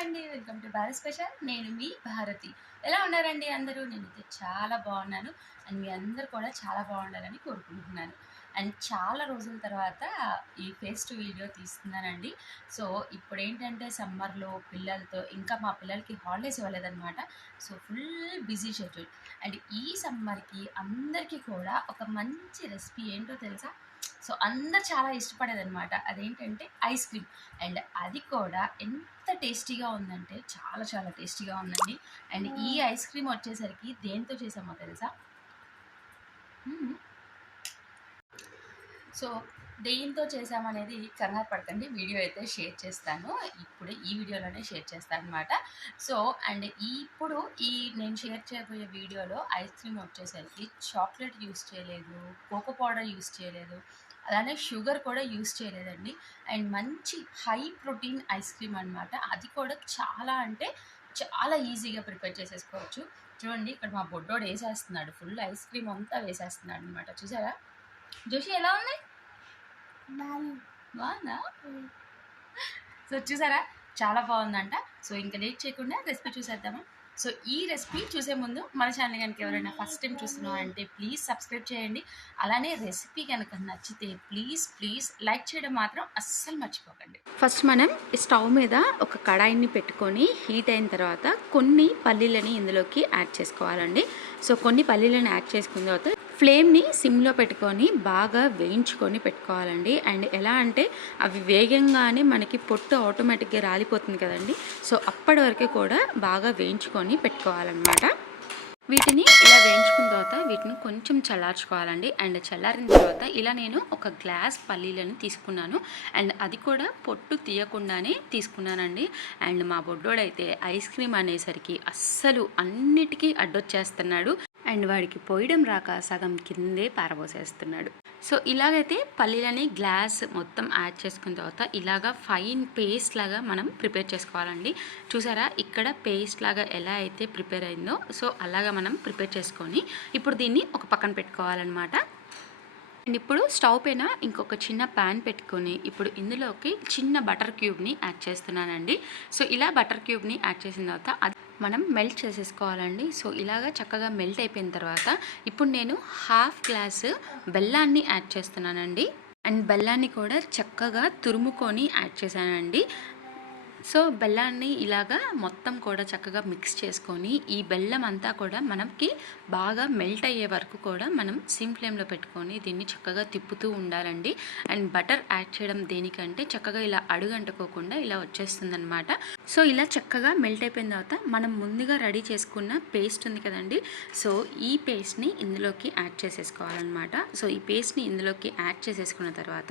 అండి, welcome to Bharat special. నేను మీ భారతి. ఎలా ఉన్నారండి అందరూ? నేనైతే చాలా బాగున్నాను. అండ్ మీ అందరూ కూడా చాలా బాగుండాలని కోరుకుంటున్నాను. అండ్ చాలా రోజుల తర్వాత ఈ ఫేస్ టు వీడియో తీస్తున్నానండి. సో ఇప్పుడు ఏంటంటే సమ్మర్లో పిల్లలతో, ఇంకా మా పిల్లలకి హాలిడేస్ ఇవ్వలేదన్నమాట. So full busy schedule. And ఈ సమ్మర్కి అందరికీ కూడా ఒక మంచి రెసిపీ ఏంటో తెలుసా? సో అందరు చాలా ఇష్టపడేదన్నమాట. అదేంటంటే ఐస్ క్రీమ్. అండ్ అది కూడా ఎంత టేస్టీగా ఉందంటే చాలా చాలా టేస్టీగా ఉందండి. అండ్ ఈ ఐస్ క్రీమ్ వచ్చేసరికి దేంతో చేసామో తెలుసా? సో దేంతో చేసామనేది కంగారు పడకండి, వీడియో అయితే షేర్ చేస్తాను. ఇప్పుడు ఈ వీడియోలోనే షేర్ చేస్తాను అనమాట. సో అండ్ ఇప్పుడు ఈ నేను షేర్ చేయబోయే వీడియోలో ఐస్ క్రీమ్ వచ్చేసరికి చాక్లెట్ యూస్ చేయలేదు, కోకో పౌడర్ యూస్ చేయలేదు, అలానే షుగర్ కూడా యూస్ చేయలేదండి. అండ్ మంచి హై ప్రోటీన్ ఐస్ క్రీమ్ అనమాట. అది కూడా చాలా అంటే చాలా ఈజీగా ప్రిపేర్ చేసేసుకోవచ్చు. చూడండి, ఇక్కడ మా బొడ్డోడు వేసేస్తున్నాడు, ఫుల్ ఐస్ క్రీమ్ అంతా వేసేస్తున్నాడు అనమాట. చూసారా జోషి, ఎలా ఉన్నాయి? బాగుందా? సో చూసారా, చాలా బాగుందంట. సో ఇంకా లేట్ చేయకుండా రెసిపీ చూసేద్దామా? సో ఈ రెసిపీ చూసే ముందు మన ఛానల్ కనుక ఎవరైనా ఫస్ట్ టైం చూస్తున్నారంటే ప్లీజ్ సబ్స్క్రైబ్ చేయండి. అలానే రెసిపీ కనుక నచ్చితే ప్లీజ్ లైక్ చేయడం మాత్రం అస్సలు మర్చిపోకండి. ఫస్ట్ మనం స్టవ్ మీద ఒక కడాయిని పెట్టుకొని హీట్ అయిన తర్వాత కొన్ని పల్లీలని ఇందులోకి యాడ్ చేసుకోవాలండి. సో కొన్ని పల్లీలను యాడ్ చేసుకున్న తర్వాత ఫ్లేమ్ని సిమ్లో పెట్టుకొని బాగా వేయించుకొని పెట్టుకోవాలండి. అండ్ ఎలా అంటే అవి వేగంగానే మనకి పొట్టు ఆటోమేటిక్గా రాలిపోతుంది కదండి. సో అప్పటి వరకు కూడా బాగా వేయించుకొని పెట్టుకోవాలన్నమాట. వీటిని ఇలా వేయించుకున్న తర్వాత వీటిని కొంచెం చల్లార్చుకోవాలండి. అండ్ చల్లారిన తర్వాత ఇలా నేను ఒక గ్లాస్ పల్లీలను తీసుకున్నాను. అండ్ అది కూడా పొట్టు తీయకుండానే తీసుకున్నానండి. అండ్ మా బొడ్డోడైతే ఐస్ క్రీమ్ అనేసరికి అస్సలు అన్నిటికీ అడ్డొచ్చేస్తున్నాడు. అండ్ వాడికి పోయడం రాక సగం కిందే పారబోసేస్తున్నాడు. సో ఇలాగైతే పల్లీలని గ్లాస్ మొత్తం యాడ్ చేసుకున్న తర్వాత ఇలాగా ఫైన్ పేస్ట్ లాగా మనం ప్రిపేర్ చేసుకోవాలండి. చూసారా, ఇక్కడ పేస్ట్ లాగా ఎలా అయితే ప్రిపేర్ అయిందో సో అలాగా మనం ప్రిపేర్ చేసుకొని ఇప్పుడు దీన్ని ఒక పక్కన పెట్టుకోవాలన్నమాట. అండ్ ఇప్పుడు స్టవ్ పైన ఇంకొక చిన్న ప్యాన్ పెట్టుకొని ఇప్పుడు ఇందులోకి చిన్న బటర్ క్యూబ్ని యాడ్ చేస్తున్నానండి. సో ఇలా బటర్ క్యూబ్ని యాడ్ చేసిన తర్వాత అది మనం మెల్ట్ చేసేసుకోవాలండి. సో ఇలాగా చక్కగా మెల్ట్ అయిపోయిన తర్వాత ఇప్పుడు నేను హాఫ్ గ్లాసు బెల్లాన్ని యాడ్ చేస్తున్నానండి. అండ్ బెల్లాన్ని కూడా చక్కగా తురుముకొని యాడ్ చేశానండి. సో బెల్లాన్ని ఇలాగా మొత్తం కూడా చక్కగా మిక్స్ చేసుకొని ఈ బెల్లం అంతా కూడా మనకి బాగా మెల్ట్ అయ్యే వరకు కూడా మనం సిమ్ ఫ్లేమ్లో పెట్టుకొని దీన్ని చక్కగా తిప్పుతూ ఉండాలండి. అండ్ బటర్ యాడ్ చేయడం దేనికంటే చక్కగా ఇలా అడుగంటుకోకుండా ఇలా వచ్చేస్తుందన్నమాట. సో ఇలా చక్కగా మెల్ట్ అయిపోయిన తర్వాత మనం ముందుగా రెడీ చేసుకున్న పేస్ట్ ఉంది కదండి. సో ఈ పేస్ట్ని ఇందులోకి యాడ్ చేసేసుకోవాలన్నమాట. సో ఈ పేస్ట్ని ఇందులోకి యాడ్ చేసేసుకున్న తర్వాత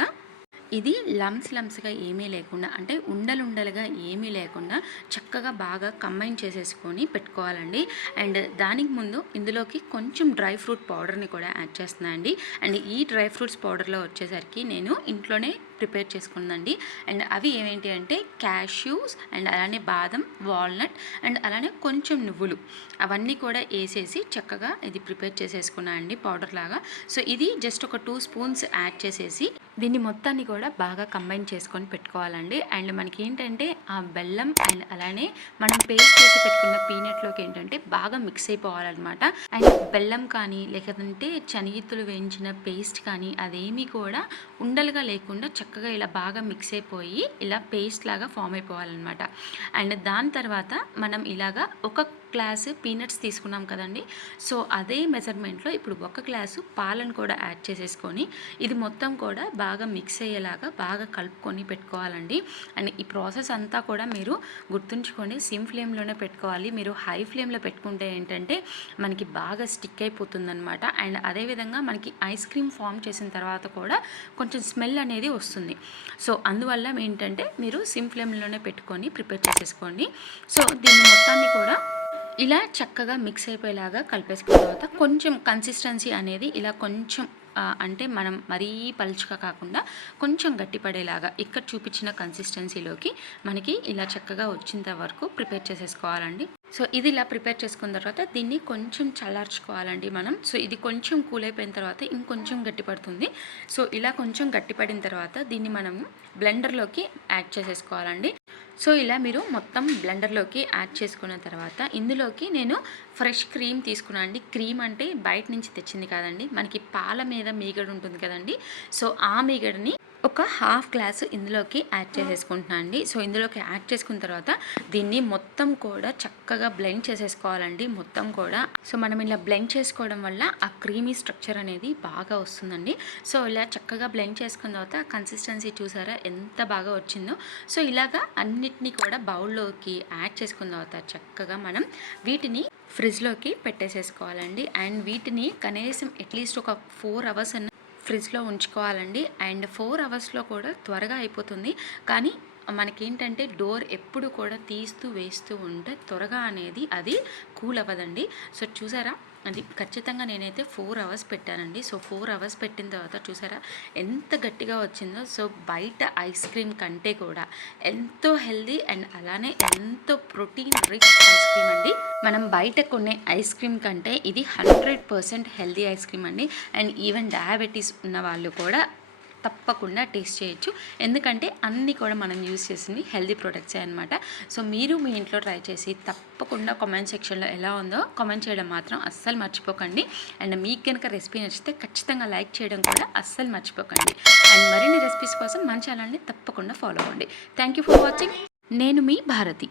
ఇది లమ్స్గా ఏమీ లేకుండా, అంటే ఉండలుగా ఏమీ లేకుండా చక్కగా బాగా కంబైన్ చేసేసుకొని పెట్టుకోవాలండి. అండ్ దానికి ముందు ఇందులోకి కొంచెం డ్రై ఫ్రూట్ పౌడర్ని కూడా యాడ్ చేస్తున్నానండి. అండ్ ఈ డ్రై ఫ్రూట్స్ పౌడర్లో వచ్చేసరికి నేను ఇంట్లోనే ప్రిపేర్ చేసుకుందండి. అండ్ అవి ఏమేంటి అంటే క్యాష్యూస్ అండ్ అలానే బాదం, వాల్నట్ అండ్ అలానే కొంచెం నువ్వులు అవన్నీ కూడా వేసేసి చక్కగా ఇది ప్రిపేర్ చేసేసుకున్నా అండి పౌడర్ లాగా. సో ఇది జస్ట్ ఒక 2 స్పూన్స్ యాడ్ చేసేసి దీన్ని మొత్తాన్ని కూడా బాగా కంబైన్ చేసుకొని పెట్టుకోవాలండి. అండ్ మనకి ఏంటంటే ఆ బెల్లం అండ్ అలానే మనం పేస్ట్ చేసి పెట్టుకున్న పీనట్లోకి ఏంటంటే బాగా మిక్స్ అయిపోవాలన్నమాట. అండ్ బెల్లం కానీ లేకపోతే శనగిత్తులు వేయించిన పేస్ట్ కానీ అదేమీ కూడా ఉండలుగా లేకుండా చక్కగా ఇలా బాగా మిక్స్ అయిపోయి ఇలా పేస్ట్ లాగా ఫామ్ అయిపోవాలన్నమాట. అండ్ దాని తర్వాత మనం ఇలాగా ఒక గ్లాసు పీనట్స్ తీసుకున్నాం కదండి. సో అదే మెజర్మెంట్లో ఇప్పుడు ఒక గ్లాసు పాలను కూడా యాడ్ చేసేసుకొని ఇది మొత్తం కూడా బాగా మిక్స్ అయ్యేలాగా బాగా కలుపుకొని పెట్టుకోవాలండి. అండ్ ఈ ప్రాసెస్ అంతా కూడా మీరు గుర్తుంచుకొని సిమ్ ఫ్లేమ్లోనే పెట్టుకోవాలి. మీరు హై ఫ్లేమ్లో పెట్టుకుంటే ఏంటంటే మనకి బాగా స్టిక్ అయిపోతుందన్నమాట. అండ్ అదేవిధంగా మనకి ఐస్ క్రీమ్ ఫామ్ చేసిన తర్వాత కూడా కొంచెం స్మెల్ అనేది వస్తుంది. సో అందువల్ల ఏంటంటే మీరు సిమ్ ఫ్లేమ్లోనే పెట్టుకొని ప్రిపేర్ చేసేసుకోండి. సో దీన్ని మొత్తాన్ని కూడా ఇలా చక్కగా మిక్స్ అయిపోయేలాగా కలిపేసుకున్న తర్వాత కొంచెం కన్సిస్టెన్సీ అనేది ఇలా కొంచెం అంటే మనం మరీ పలుచగా కాకుండా కొంచెం గట్టిపడేలాగా ఇక్కడ చూపించిన కన్సిస్టెన్సీలోకి మనకి ఇలా చక్కగా వచ్చేంత వరకు ప్రిపేర్ చేసేసుకోవాలండి. సో ఇది ఇలా ప్రిపేర్ చేసుకున్న తర్వాత దీన్ని కొంచెం చల్లార్చుకోవాలండి మనం. సో ఇది కొంచెం కూల్ అయిపోయిన తర్వాత ఇంకొంచెం గట్టిపడుతుంది. సో ఇలా కొంచెం గట్టిపడిన తర్వాత దీన్ని మనము బ్లెండర్లోకి యాడ్ చేసేసుకోవాలండి. సో ఇలా మీరు మొత్తం బ్లెండర్లోకి యాడ్ చేసుకున్న తర్వాత ఇందులోకి నేను ఫ్రెష్ క్రీమ్ తీసుకున్నాను అండి. క్రీమ్ అంటే బయట నుంచి తెచ్చింది కాదండి, మనకి పాల మీద మీగడ ఉంటుంది కదండి. సో ఆ మీగడని ఒక హాఫ్ గ్లాసు ఇందులోకి యాడ్ చేసేసుకుంటున్నాను అండి. సో ఇందులోకి యాడ్ చేసుకున్న తర్వాత దీన్ని మొత్తం కూడా చక్కగా బ్లెండ్ చేసేసుకోవాలండి మొత్తం కూడా. సో మనం ఇలా బ్లెండ్ చేసుకోవడం వల్ల ఆ క్రీమీ స్ట్రక్చర్ అనేది బాగా వస్తుందండి. సో ఇలా చక్కగా బ్లెండ్ చేసుకున్న తర్వాత కన్సిస్టెన్సీ చూసారా ఎంత బాగా వచ్చిందో. సో ఇలాగా అన్నిటినీ కూడా బౌల్లోకి యాడ్ చేసుకున్న తర్వాత చక్కగా మనం వీటిని ఫ్రిడ్జ్లోకి పెట్టేసేసుకోవాలండి. అండ్ వీటిని కనీసం అట్లీస్ట్ ఒక 4 అవర్స్ అన్న ఫ్రిడ్జ్లో ఉంచుకోవాలండి. అండ్ 4 అవర్స్లో కూడా త్వరగా అయిపోతుంది. కానీ మనకేంటంటే డోర్ ఎప్పుడు కూడా తీస్తూ వేస్తూ ఉంటే త్వరగా అనేది అది కూల్ అవ్వదండి. సో చూసారా, అది ఖచ్చితంగా నేనైతే 4 అవర్స్ పెట్టానండి. సో 4 అవర్స్ పెట్టిన తర్వాత చూసారా ఎంత గట్టిగా వచ్చిందో. సో బయట ఐస్ క్రీమ్ కంటే కూడా ఎంతో హెల్దీ అండ్ అలానే ఎంతో ప్రోటీన్ రిచ్ ఐస్ క్రీమ్ అండి. మనం బయట కొనే ఐస్ క్రీమ్ కంటే ఇది 100% హెల్దీ ఐస్ క్రీమ్ అండి. అండ్ ఈవెన్ డయాబెటీస్ ఉన్న వాళ్ళు కూడా తప్పకుండా టేస్ట్ చేయొచ్చు. ఎందుకంటే అన్నీ కూడా మనం యూజ్ చేసినవి హెల్దీ ప్రొడక్ట్సే అనమాట. సో మీరు మీ ఇంట్లో ట్రై చేసి తప్పకుండా కామెంట్ సెక్షన్లో ఎలా ఉందో కామెంట్ చేయడం మాత్రం అస్సలు మర్చిపోకండి. అండ్ మీకు కనుక రెసిపీ నచ్చితే ఖచ్చితంగా లైక్ చేయడం కూడా అస్సలు మర్చిపోకండి. అండ్ మరిన్ని రెసిపీస్ కోసం మన ఛానల్ని తప్పకుండా ఫాలో అవ్వండి. Thank you for watching. నేను మీ భారతి.